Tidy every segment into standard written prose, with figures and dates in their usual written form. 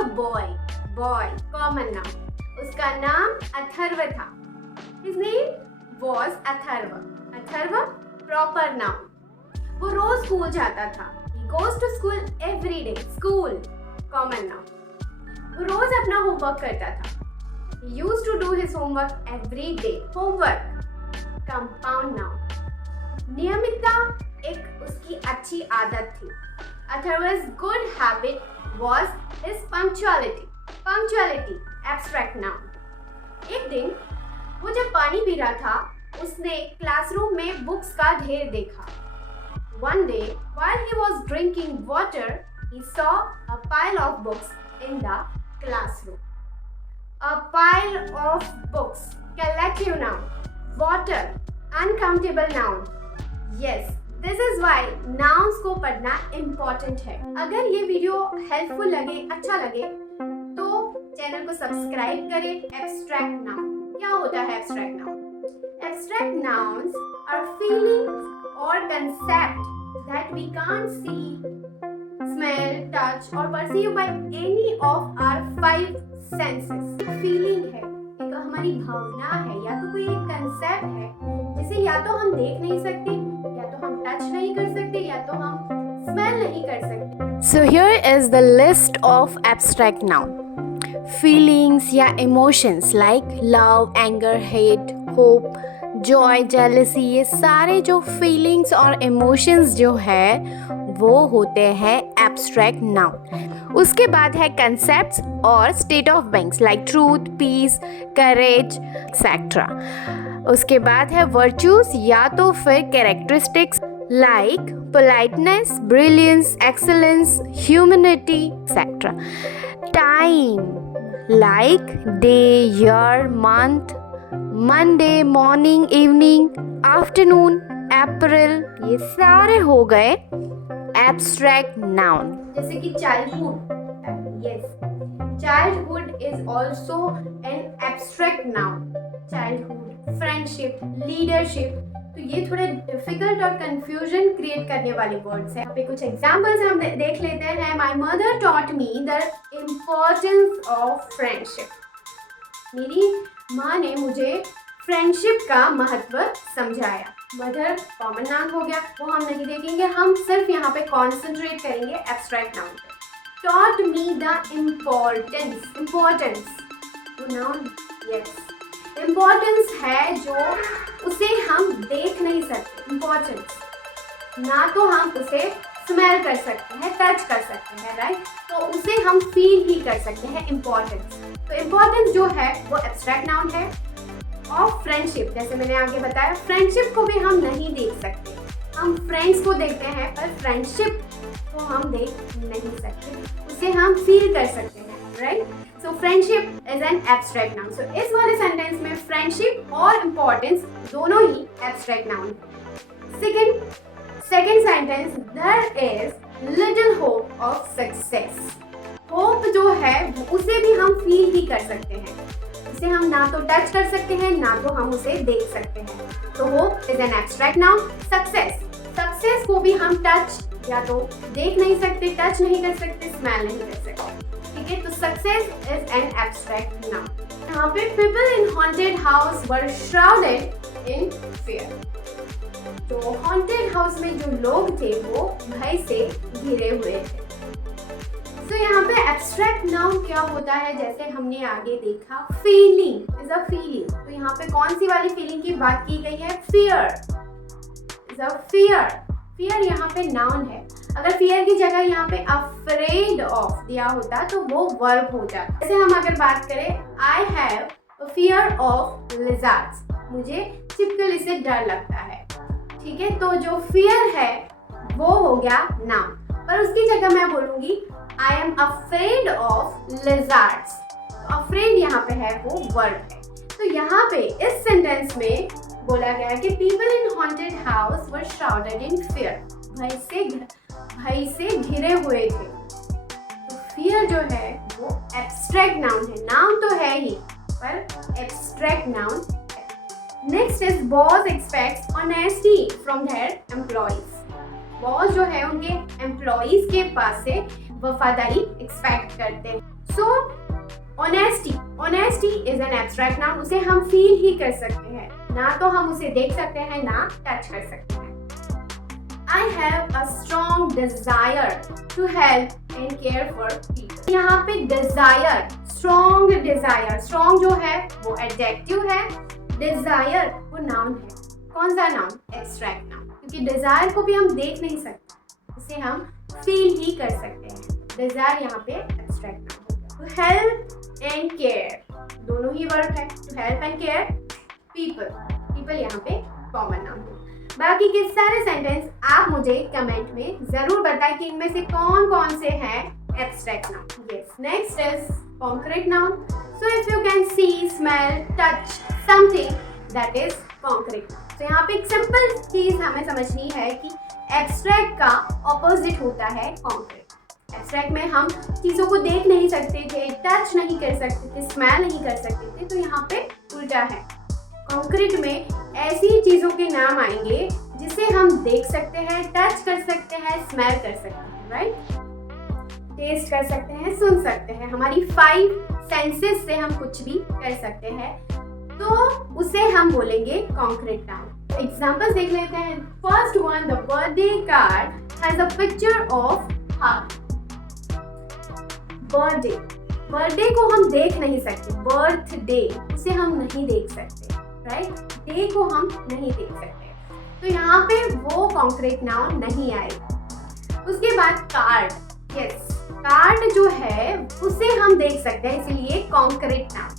A boy common noun. उसका नाम अथर्व था. His name was Atharva proper noun. वो रोज स्कूल जाता था. He goes to school every day. School common noun. वो रोज अपना होमवर्क करता था. He used to do his homework every day. Homework compound noun. नियमितता एक उसकी अच्छी आदत थी. Atharva's good habit was his punctuality. Punctuality abstract noun. एक दिन वो जब पानी पी रहा था उसने क्लासरूम में बुक्स का ढेर देखा. One day while he was drinking water he saw a pile of books in the classroom. A pile of books collective noun. Water uncountable noun. Yes, this is why nouns को पढ़ना important है. अगर ये video helpful लगे, अच्छा लगे तो channel को सब्सक्राइब करें. एब्स्ट्रैक्ट नाउन क्या होता है? Abstract noun. Abstract nouns are feelings और concept that we can't see, smell, touch or perceive by any of our five senses. Feeling है, एक हमारी भावना है, या तो कोई एक कंसेप्ट है जिसे या तो हम देख नहीं सकते, या तो हम टच नहीं कर सकते, या तो हम स्मेल नहीं कर सकते. So here is the list of abstract noun. Feelings या emotions like love, anger, hate, hope, joy, jealousy, ये सारे जो feelings और emotions जो है वो होते हैं abstract noun. उसके बाद है concepts और state of beings like truth, peace, courage, etc. उसके बाद है virtues या तो फिर characteristics like politeness, brilliance, excellence, humanity, etc. Time like day, year, month, Monday, morning, evening, afternoon, April, ये सारे हो गए abstract noun. जैसे कि childhood, yes, childhood is also an abstract noun. Childhood, friendship, leadership, तो ये थोड़े डिफिकल्ट और कंफ्यूजन क्रिएट करने वाले वर्ड्स हैं. यहाँ पे कुछ एग्जांपल्स हम देख लेते हैं. My mother taught me the importance of friendship. मेरी माँ ने मुझे फ्रेंडशिप का महत्व समझाया. मदर कॉमन नाउन हो गया, वो हम नहीं देखेंगे, हम सिर्फ यहाँ पे कॉन्सेंट्रेट करेंगे एब्स्ट्रैक्ट नाउन पे. टॉट मी द इम्पोर्टेंस वो नाउन. यस, इम्पोर्टेंस है जो उसे हम देख नहीं सकते. इम्पोर्टेंस ना तो हम उसे स्मेल कर सकते हैं, टच कर सकते हैं, राइट, तो उसे हम फील ही कर सकते हैं. इम्पोर्टेंस, तो इम्पोर्टेंस जो है वो एब्स्ट्रैक्ट नाउन है. और फ्रेंडशिप, जैसे मैंने आगे बताया, फ्रेंडशिप को भी हम नहीं देख सकते. हम फ्रेंड्स को देखते हैं पर फ्रेंडशिप को हम देख नहीं सकते, उसे हम फील कर सकते हैं, right. So friendship is an abstract noun. So इस वाले सेंटेंस में फ्रेंडशिप और इम्पोर्टेंस दोनों ही एब्स्ट्रैक्ट नाउन है. Second sentence, there is little hope of success. Hope जो है उसे भी हम फील ही कर सकते हैं, उसे हम ना तो टच कर सकते हैं ना तो हम उसे देख सकते हैं. तो hope is an abstract noun. Success को भी हम टच या तो देख नहीं सकते, टच नहीं कर सकते, स्मेल नहीं कर सकते, ठीक है. तो success is an abstract noun. यहाँ पे people in haunted house were shrouded in fear. तो हॉन्टेड हाउस में जो लोग थे वो भय से घिरे हुए थे. तो यहाँ पे एब्स्ट्रैक्ट नाउन क्या होता है, जैसे हमने आगे देखा, फीलिंग इज अ फीलिंग. तो यहाँ पे कौन सी वाली फीलिंग की बात की गई है? फियर इज अ फियर यहाँ पे नाउन है. अगर फियर की जगह यहाँ पे अफ्रेड ऑफ दिया होता तो वो वर्ब हो जाता. जैसे हम अगर बात करें, I have fear of lizards, मुझे छिपकली से डर लगता है, ठीक है. तो जो फियर है वो हो गया नाउन, पर उसकी जगह मैं बोलूंगी I am afraid of lizards. तो afraid यहाँ पे है वो वर्ब है. तो यहाँ पे इस सेंटेंस में बोला गया है कि people in haunted house were shrouded in fear. भय से घिरे हुए थे. तो fear जो है वो abstract noun है. नाउन तो है ही पर abstract noun है. Next is boss expects honesty from their employees. Boss जो है उनके एम्प्लॉइज के पास से वफादारी एक्सपेक्ट करते हैं. Honesty is an abstract noun, उसे हम फील ही कर सकते हैं, ना तो हम उसे देख सकते हैं ना टच कर सकते हैं। I have a strong desire to help and care for people. यहाँ पे desire, strong जो है वो adjective है, desire वो noun है। कौन सा noun? Abstract noun, क्योंकि desire को भी हम देख नहीं सकते, उसे हम feel ही कर सकते हैं। desire यहाँ पे abstract noun हो गया। To help and care दोनों ही वर्ड है। To help and care people यहाँ पे common noun है। बाकी के सारे सेंटेंस आप मुझे कमेंट में जरूर बताएं कि इनमें से कौन कौन से हैं abstract noun. Yes, next is concrete noun. So if you can see, smell, touch something, that is concrete. तो यहाँ पे एक सिंपल चीज हमें समझनी है कि एब्स्ट्रैक्ट का ऑपोजिट होता है कॉन्क्रीट। एब्स्ट्रैक्ट में हम चीज़ों को देख नहीं सकते थे, टच नहीं कर सकते थे, स्मेल नहीं कर सकते थे, तो यहाँ पे उल्टा है। कॉन्क्रीट में ऐसी चीज़ों के नाम आएंगे जिसे हम देख सकते हैं, टच कर सकते हैं, स्मेल कर सकते हैं, राइट? टेस्ट कर सकते हैं, सुन सकते हैं, हमारी 5 सेंसेस से हम कुछ भी कर सकते हैं, तो उसे हम बोलेंगे कॉन्क्रीट नाउन। एग्जांपल्स देख लेते हैं। First one, the birthday card has a picture of heart. Birthday को हम देख नहीं सकते, बर्थडे उसे हम नहीं देख सकते, राइट? डे को हम नहीं देख सकते, तो यहाँ पे वो कॉन्क्रीट नाउन नहीं आएगा। उसके बाद कार्ड, यस, कार्ड जो है उसे हम देख सकते हैं, इसीलिए concrete noun.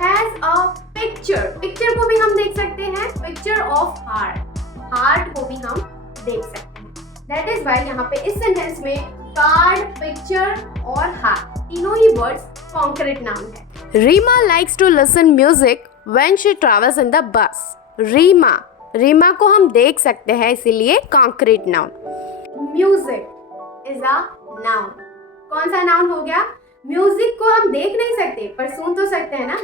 Has a picture को भी हम देख सकते हैं, पिक्चर ऑफ हार्ट को भी हम देख सकते हैं। दैट इज वाई यहाँ पे इस सेंटेंस में कार्ड, पिक्चर और हार्ट तीनों ही वर्ड्स कॉन्क्रीट नाउन है। Reema likes to listen music when she travels in the bus. Reema को हम देख सकते हैं, इसीलिए concrete noun. Music is a noun. कौन सा नाउन हो गया? म्यूजिक को हम देख नहीं सकते पर सुन तो सकते हैं ना,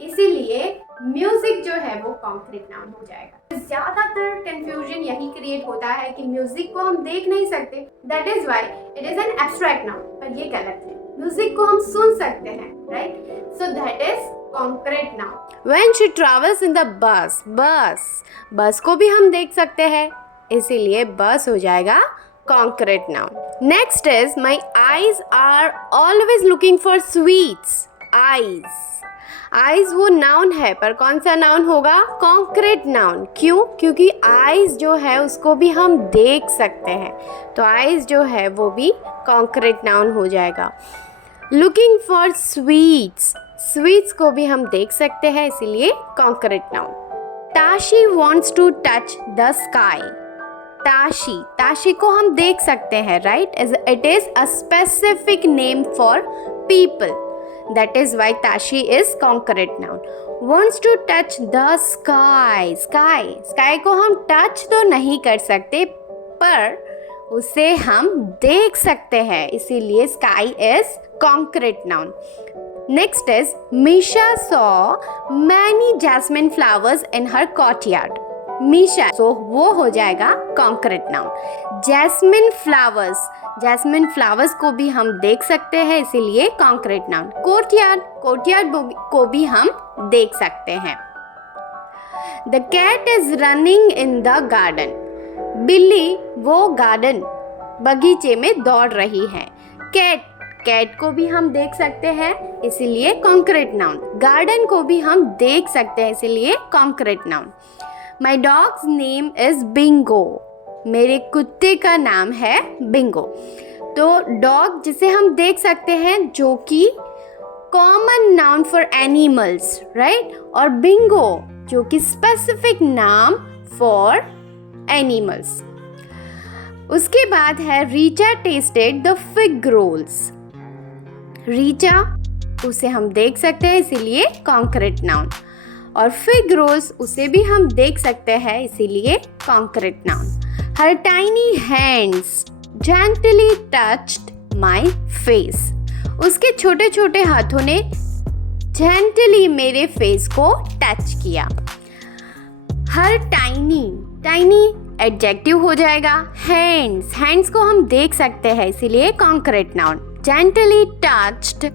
इसीलिए म्यूजिक जो है वो कॉन्क्रीट नाउन हो जाएगा। ज्यादातर कंफ्यूजन यही क्रिएट होता है कि म्यूजिक को हम देख नहीं सकते, that is why it is an abstract noun, पर ये गलत है। म्यूजिक को हम सुन सकते हैं, right? So that is concrete noun. When she travels in the बस को भी हम देख सकते हैं, इसीलिए बस हो जाएगा concrete noun. Next is my eyes are always looking for sweets. Eyes वो नाउन है, पर कौन सा नाउन होगा? Concrete noun. क्यों? क्योंकि आईज जो है उसको भी हम देख सकते हैं, तो आईज जो है वो भी कॉन्क्रीट नाउन हो जाएगा। लुकिंग फॉर स्वीट्स को भी हम देख सकते हैं, इसीलिए concrete noun. Tashi wants to touch the sky. Tashi को हम देख सकते हैं, right? It is a specific name for people, that is why Tashi is concrete noun. Wants to touch the sky को हम टच तो नहीं कर सकते, पर उसे हम देख सकते हैं, इसीलिए sky is concrete noun. Next is Misha saw many jasmine flowers in her courtyard. Misha, so वो हो जाएगा कॉन्क्रीट नाउन। जैस्मिन फ्लावर्स को भी हम देख सकते हैं, इसीलिए कॉन्क्रीट नाउन। कोर्टयार्ड को भी हम देख सकते हैं। The cat is running in the garden. बिल्ली वो गार्डन बगीचे में दौड़ रही है। कैट को भी हम देख सकते हैं, इसीलिए कॉन्क्रीट नाउन। गार्डन को भी हम देख सकते हैं, इसीलिए concrete noun. My dogs name is Bingo. मेरे कुत्ते का नाम है बिंगो। तो डॉग जिसे हम देख सकते हैं, जो कि common noun for animals, right? और बिंगो जो कि स्पेसिफिक नाम फॉर एनिमल्स। उसके बाद है Richa tasted the fig rolls. Richa उसे हम देख सकते हैं, इसीलिए कॉन्क्रीट नाउन। और फिग रोल्स उसे भी हम देख सकते हैं, इसीलिए concrete noun. Her tiny hands gently touched my face. उसके छोटे छोटे हाथों ने जेंटली मेरे फेस को टच किया। हर टाइनी एडजेक्टिव हो जाएगा। हैंड्स को हम देख सकते हैं, इसीलिए concrete noun. gently touched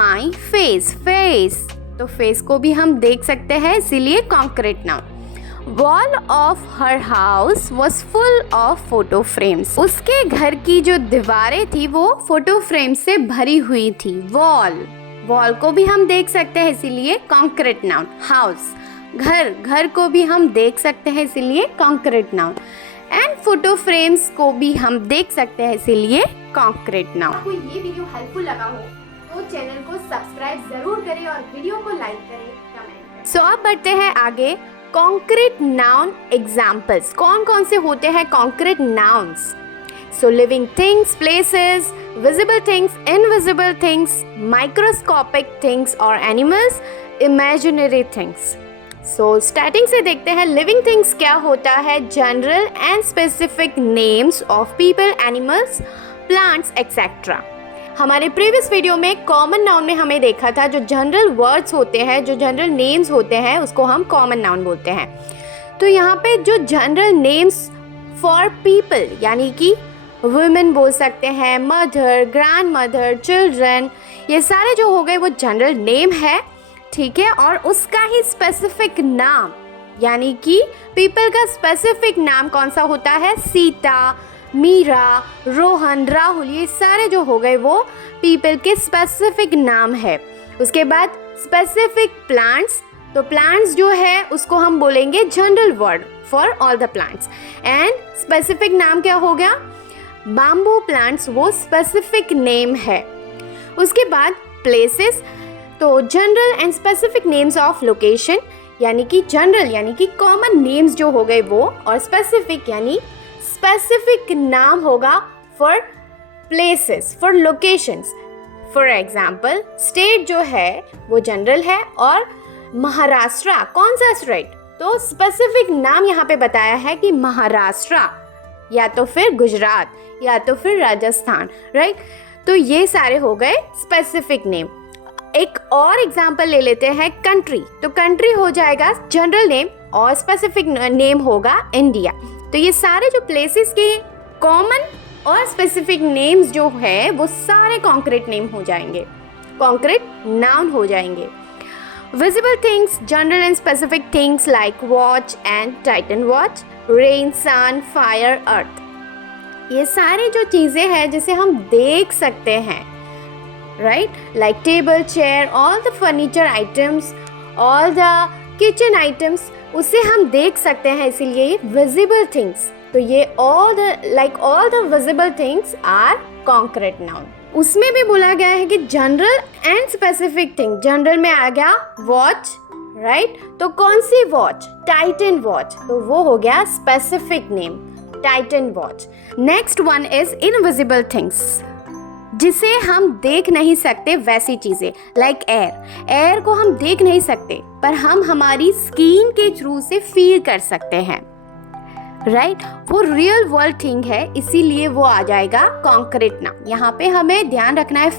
my face. Face, तो face को भी हम देख सकते हैं, इसीलिए concrete noun. Wall of her house was full of photo frames. उसके घर की जो दीवारें थी वो फोटो फ्रेम से भरी हुई थी. वॉल को भी हम देख सकते हैं, इसीलिए कॉन्क्रीट नाउन. हाउस, घर को भी हम देख सकते हैं, इसीलिए concrete noun. And photo frames को भी हम देख सकते हैं, इसीलिए कॉन्क्रीट नाउन. आपको ये वीडियो हेल्पफुल लगा हो तो चैनल को सब्सक्राइब जरूर करें और वीडियो को लाइक करें, कमेंट करें. सो अब बढ़ते हैं आगे. Concrete noun examples. कौन कौन से होते हैं concrete nouns? So living things, places, visible things, invisible things, microscopic things or animals, imaginary things. So starting से देखते हैं living things क्या होता है. General and specific names of people, animals, plants, etc. हमारे प्रीवियस वीडियो में common noun में हमें देखा था जो जनरल वर्ड्स होते हैं, जो जनरल नेम्स होते हैं, उसको हम कॉमन नाउन बोलते हैं. तो यहाँ पे जो जनरल नेम्स फॉर पीपल यानी कि वुमेन बोल सकते हैं, मदर, ग्रैंड मदर, चिल्ड्रन, ये सारे जो हो गए वो जनरल नेम है, ठीक है. और उसका ही स्पेसिफिक नाम यानी कि पीपल का स्पेसिफिक नाम कौन सा होता है? सीता, मीरा, रोहन, राहुल, ये सारे जो हो गए वो पीपल के स्पेसिफिक नाम है. उसके बाद स्पेसिफिक प्लांट्स, तो प्लांट्स जो है उसको हम बोलेंगे general word for all the plants. And specific नाम क्या हो गया? बैम्बू प्लांट्स, वो स्पेसिफिक नेम है. उसके बाद प्लेसेस, तो general and specific names of location यानी कि जनरल यानी कि कॉमन नेम्स जो हो गए वो, और स्पेसिफिक यानी स्पेसिफिक नाम होगा for places, for locations. For example state जो है वो जनरल है, और महाराष्ट्र कौन सा स्टेट? तो स्पेसिफिक नाम यहाँ पे बताया है कि महाराष्ट्र, या तो फिर गुजरात, या तो फिर राजस्थान, राइट. तो ये सारे हो गए स्पेसिफिक नेम. एक और एग्जांपल ले लेते हैं कंट्री. तो कंट्री हो जाएगा जनरल नेम और स्पेसिफिक नेम होगा इंडिया. तो ये सारे जो प्लेसेस के कॉमन और स्पेसिफिक नेम्स जो है वो सारे कॉन्क्रीट नेम हो जाएंगे, कॉन्क्रीट नाउन हो जाएंगे. Visible things, general and specific things like watch and Titan watch, rain, sun, fire, earth. ये सारे जो चीज़ें हैं जिसे हम देख सकते हैं, right? Like table, chair, all the furniture items, all the kitchen items, उसे हम देख सकते हैं, इसीलिए ये visible things. तो ये all the visible things are concrete noun. उसमें भी बोला गया है कि general and specific thing. General में आ गया वॉच, राइट. तो कौन सी वॉच? टाइटन वॉच, तो वो हो गया specific name, Titan watch. Next one is invisible things, जिसे हम देख नहीं सकते वैसी चीजें. लाइक एयर को हम देख नहीं सकते पर हम हमारी स्किन के थ्रू से फील कर सकते हैं, राइट. वो रियल वर्ल्ड थिंग है, इसीलिए वो आ जाएगा कॉन्क्रीट नाउन. यहाँ पे हमें ध्यान रखना है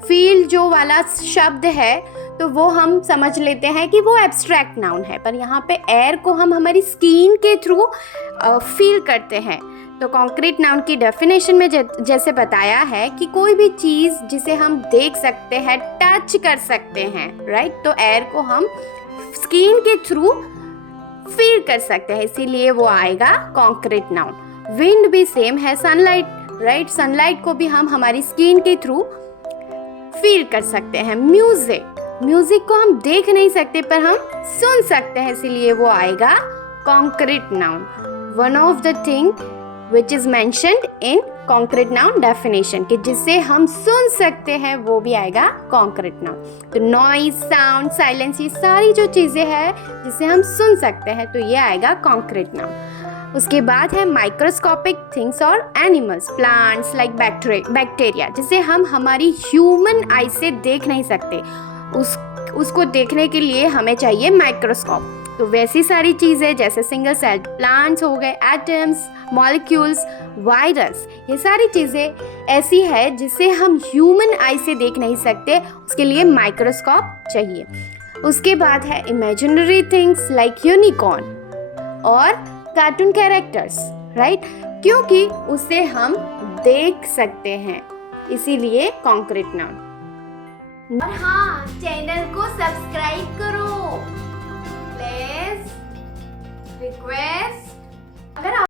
फील जो वाला शब्द है तो वो हम समझ लेते हैं कि वो एब्स्ट्रैक्ट नाउन है, पर यहाँ पे एयर को हम हमारी स्किन के थ्रू फील करते हैं. तो कॉन्क्रीट नाउन की डेफिनेशन में जैसे बताया है कि कोई भी चीज़ जिसे हम देख सकते हैं, टच कर सकते हैं, राइट. तो एयर को हम स्किन के थ्रू फील कर सकते हैं, इसीलिए वो आएगा कॉन्क्रीट नाउन. विंड भी सेम है, सनलाइट, राइट. सनलाइट को भी हम हमारी स्किन के थ्रू फील कर सकते हैं. म्यूजिक को हम देख नहीं सकते पर हम सुन सकते हैं, इसीलिए वो आएगा concrete noun. One of the thing which is mentioned in concrete noun definition, कि जिसे हम सुन सकते हैं वो भी आएगा कॉन्क्रीट नाउन. तो नॉइज, साउंड, साइलेंस, ये सारी जो चीज़ें हैं जिसे हम सुन सकते हैं, तो ये आएगा कॉन्क्रीट नाउन. उसके बाद है माइक्रोस्कोपिक थिंग्स और एनिमल्स, प्लांट्स लाइक बैक्टीरिया, जिसे हम हमारी ह्यूमन आई से देख नहीं सकते. उसको देखने के लिए हमें चाहिए माइक्रोस्कोप. तो वैसी सारी चीज़ें जैसे सिंगल सेल्ड प्लांट्स हो गए, एटम्स, मॉलिक्यूल्स, वायरस, ये सारी चीज़ें ऐसी है जिसे हम ह्यूमन आई से देख नहीं सकते, उसके लिए माइक्रोस्कोप चाहिए. उसके बाद है इमेजिनरी थिंग्स लाइक यूनिकॉर्न और कार्टून कैरेक्टर्स, राइट, क्योंकि उसे हम देख सकते हैं. इसीलिए कॉन्क्रीट नाउन। और हाँ, चैनल को सब्सक्राइब करो प्लीज, रिक्वेस्ट।